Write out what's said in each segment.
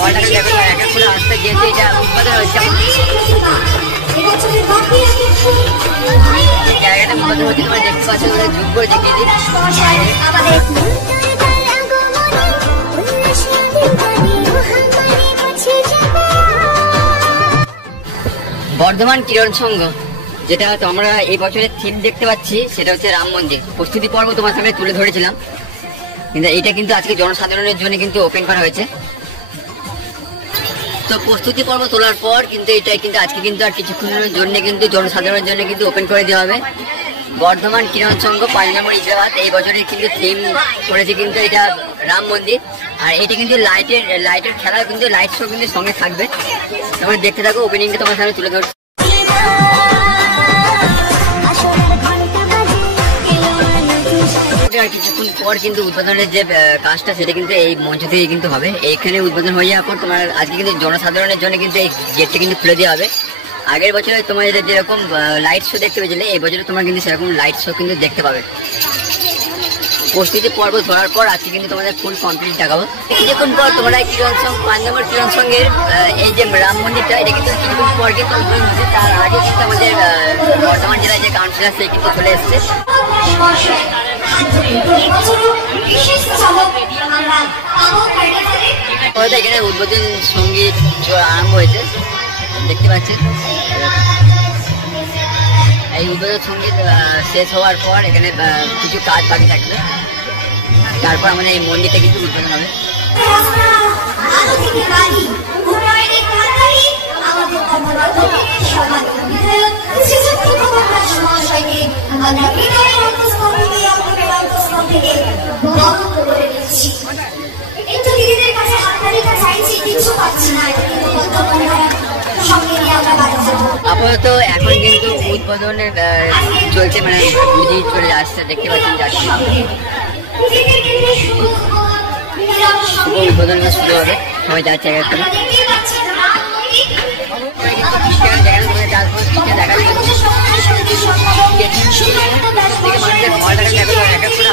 ফলটাকে দেখো এক এক করে আস্তে যেহেতু এটা উৎপাদন হচ্ছে জায়গাটা উৎপাদন হচ্ছে তোমরা দেখতে পাচ্ছ ঝুঁক করে দেখিয়ে দিই। বর্ধমান কিরণ সংঘ যেটা তোমরা এই বছরের থিম দেখতে পাচ্ছি সেটা হচ্ছে রাম মন্দির প্রস্তুতি পর্ব তোমার সামনে তুলে ধরেছিলাম, কিন্তু এটা কিন্তু আজকে জনসাধারণের জন্য কিন্তু ওপেন করা হয়েছে। তো প্রস্তুতি পর্ব তোলার পর কিন্তু এটা কিন্তু আজকে কিন্তু আর কিছুক্ষণের জন্য কিন্তু জনসাধারণের জন্য কিন্তু ওপেন করে দেওয়া হবে। বর্ধমান কিরণ সংঘ 5 নম্বর ইজরাবাদ এই বছরের কিন্তু থিম করেছে কিন্তু এটা রাম মন্দির। আর এটা কিন্তু লাইটের খেলা কিন্তু লাইট শো কিন্তু সঙ্গে থাকবে, তোমরা দেখতে থাকো। ওপেনিংটা তোমার সামনে তুলে ধরছি। কিছুক্ষণ পর কিন্তু উদ্বোধনের যে কাজটা সেটা কিন্তু এই মঞ্চ থেকে কিন্তু হবে। এইখানে উদ্বোধন হয়ে যাওয়ার পর তোমার আজকে কিন্তু জনসাধারণের জন্য কিন্তু এই গেটটা কিন্তু খুলে দেওয়া হবে। আগের বছরে তোমার যেরকম লাইট শো দেখতে পেয়েছিলে এই বছরে তোমার কিন্তু সেরকম লাইট শো কিন্তু দেখতে পাবে। প্রস্তুতি পর্ব ধরার পর আজকে কিন্তু তোমাদের ফুল কমপ্লিট দেখাবো। কিছুক্ষণ পর তোমরা কিরণ সংঘ 5 নম্বর কিরণ সংঘের এই যে রাম মন্দিরটা এটা কিন্তু কিছুক্ষণ পর কিন্তু উদ্বোধন হচ্ছে। তার আগে কিন্তু আমাদের বর্ধমান জেলার যে কাউন্সিলর সে কিন্তু চলে এসছে। এখানে উদ্বোধন সঙ্গীত আরম্ভ হয়েছে দেখতে পাচ্ছেন। এই উদ্বোধন সঙ্গীত শেষ হওয়ার পর এখানে কিছু কাজ বাকি থাকবে, তারপর আমাদের এই মন্দিরটা কিন্তু উদ্বোধন হবে। আপাতত এখন কিন্তু উদ্বোধনের চলছে, মানে বুঝি চলে আসছে দেখতে পাচ্ছেন। উদ্বোধন শুরু হবে, সবাই যাচ্ছে এক একটা।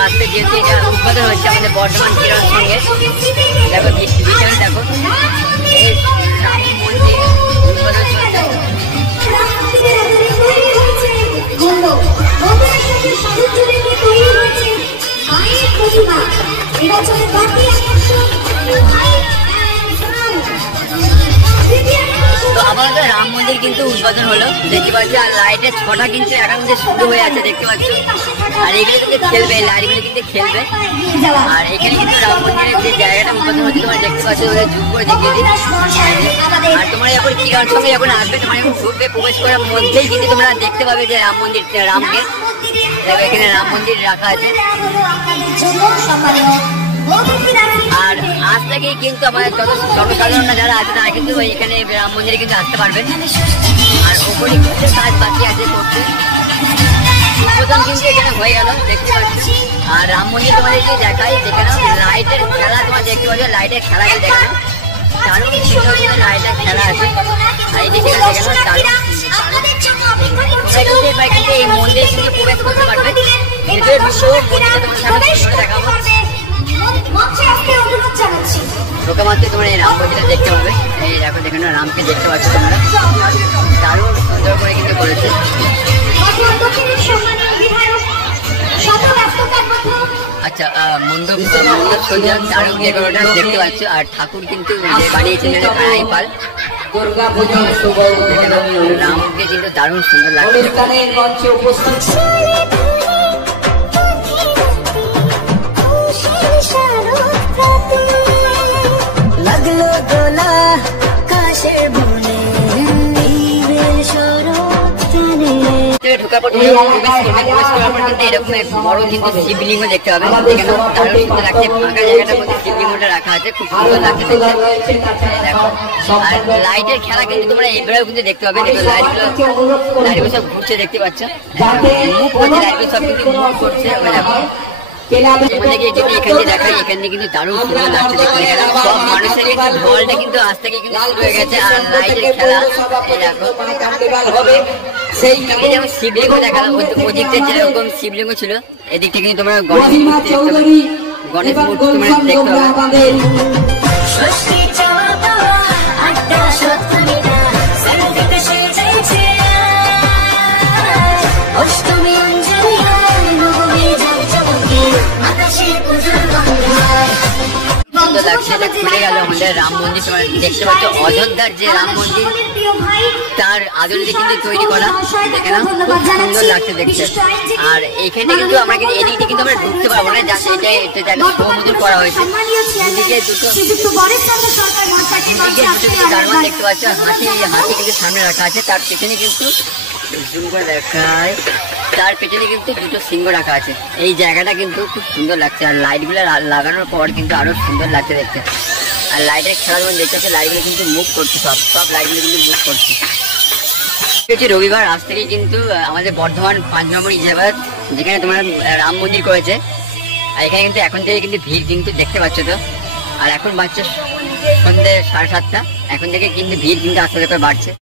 আসতে যেহেতু এটা উদ্বোধন হচ্ছে আমাদের বর্ধমান কিরণ সংঘে, দেখো বিশাল দেখো এই রাম মন্দির উদ্বোধন চলছে। তো আপাতত রাম মন্দির কিন্তু উদ্বোধন হলো দেখতে পাচ্ছি। আর লাইটের ছটা কিন্তু এখন কিন্তু শুরু হয়ে আছে দেখতে পাচ্ছি। আর এগুলো কিন্তু খেলবে, লাইটগুলো কিন্তু খেলবে। আর এখানে কিন্তু রাম মন্দিরের যে জায়গাটা উদ্বোধন হচ্ছে তোমরা দেখতে পাচ্ছ, ওদের ঝুঁক করে দেখিয়ে দিই। আর তোমরা যখন কিরণ সঙ্গে যখন আসবে তোমরা যখন ঢুকবে প্রবেশ করার মধ্যেই কিন্তু তোমরা দেখতে পাবে যে রাম মন্দির, রামকে দেখো এখানে রাম মন্দির রাখা আছে। আর আজ থেকেই কিন্তু আমাদের যত জনসাধারণ যারা আছে তারা কিন্তু এখানে রাম মন্দিরে কিন্তু আসতে পারবেন। আর ওপরে কিছু কাজ বাকি আছে করতে, উদ্বোধন কিন্তু এখানে হয়ে গেল দেখতে পাচ্ছি। আর রাম মন্দির তোমাদের যে দেখাই দেখানো লাইটের খেলা তোমার দেখতে পাচ্ছ, লাইটের খেলাকে দেখানো দারুণ সুন্দর লাইটের খেলা আছে। আর এই দিকে দেখানো দারুণ কিন্তু এই মন্দিরে কিন্তু প্রবেশ করতে পারবে। ভিতরে দেখাবো ঢোকা মাত্র তোমরা এই রাম মন্দিরটা দেখতে পাবে। এই দেখো দেখানো রামকে দেখতে পাচ্ছ তোমরা, দারুণ সুন্দর করে কিন্তু করেছে। আচ্ছা মণ্ডপ সজ্জা দারুণ ডেকোরেটর দেখতে পাচ্ছ। আর ঠাকুর কিন্তু বানিয়েছেন কানাই পাল। রামকে কিন্তু দারুণ সুন্দর লাগছে। লাগলো দোলা কাশের বনে ঢোকার পর প্রবেশ করার পর কিন্তু এরকম এক বড় কিন্তু শিবলিঙ্গ দেখতে হবে। এখানে দারুণ সুন্দর লাগছে, ফাঁকা জায়গাটার মধ্যে শিবলিঙ্গটা রাখা আছে, খুব সুন্দর লাগছে দেখো। আর লাইটের খেলা কিন্তু তোমরা এবারেও কিন্তু দেখতে পাবে। লাইটগুলো সব ঘুরছে দেখতে পাচ্ছ, মুভ করছে লাইটগুলো সব কিন্তু মুভ করছে। দেখো এখানে কিন্তু দারুণ সুন্দর লাগছে দেখতে। সব মানুষের কিন্তু ঢোলটা কিন্তু আজ থেকে কিন্তু শুরু হয়ে গেছে। আর লাইটের খেলা যেমন শিবলিঙ্গ দেখালাম, ওদিকটা যেরকম শিবলিঙ্গ ছিল এদিকটা কিন্তু তোমরা গণেশ মূর্তি তোমরা দেখতে পাবে। লাগছে, এটা খুলে গেল আমাদের রাম মন্দির। তোমরা দেখতে পাচ্ছ অযোধ্যার যে রাম মন্দির তার আদলে কিন্তু তৈরি করা, দেখে না খুব সুন্দর লাগছে দেখতে। আর এইখানে কিন্তু আমরা কিন্তু এদিকে কিন্তু আমরা ঢুকতে পারবো না, জাস্ট এটা সমুদ্র করা হয়েছে। দুদিকে দুটো জানোয়ার দেখতে পাচ্ছ, হাতি কিন্তু সামনে রাখা আছে, তার পেছনে কিন্তু জুম করে দেখায়, তার পেছনে কিন্তু দুটো সিংহ রাখা আছে। এই জায়গাটা কিন্তু খুব সুন্দর লাগছে, আর লাইটগুলো লাগানোর পর কিন্তু আরো সুন্দর লাগছে দেখতে। আর লাইটের খেলা যখন দেখতে পাচ্ছি, লাইটগুলো কিন্তু মুভ করছে, সব লাইটগুলো কিন্তু মুভ করছে। রবিবার আজ থেকে কিন্তু আমাদের বর্ধমান 5 নম্বর ইজাবাদ, যেখানে তোমার রাম মন্দির করেছে, আর এখানে কিন্তু এখন থেকে কিন্তু ভিড় কিন্তু দেখতে পাচ্ছ তো। আর এখন বাজছে সন্ধ্যে 7:30, এখন থেকে কিন্তু ভিড় কিন্তু আস্তে আস্তে করে বাড়ছে।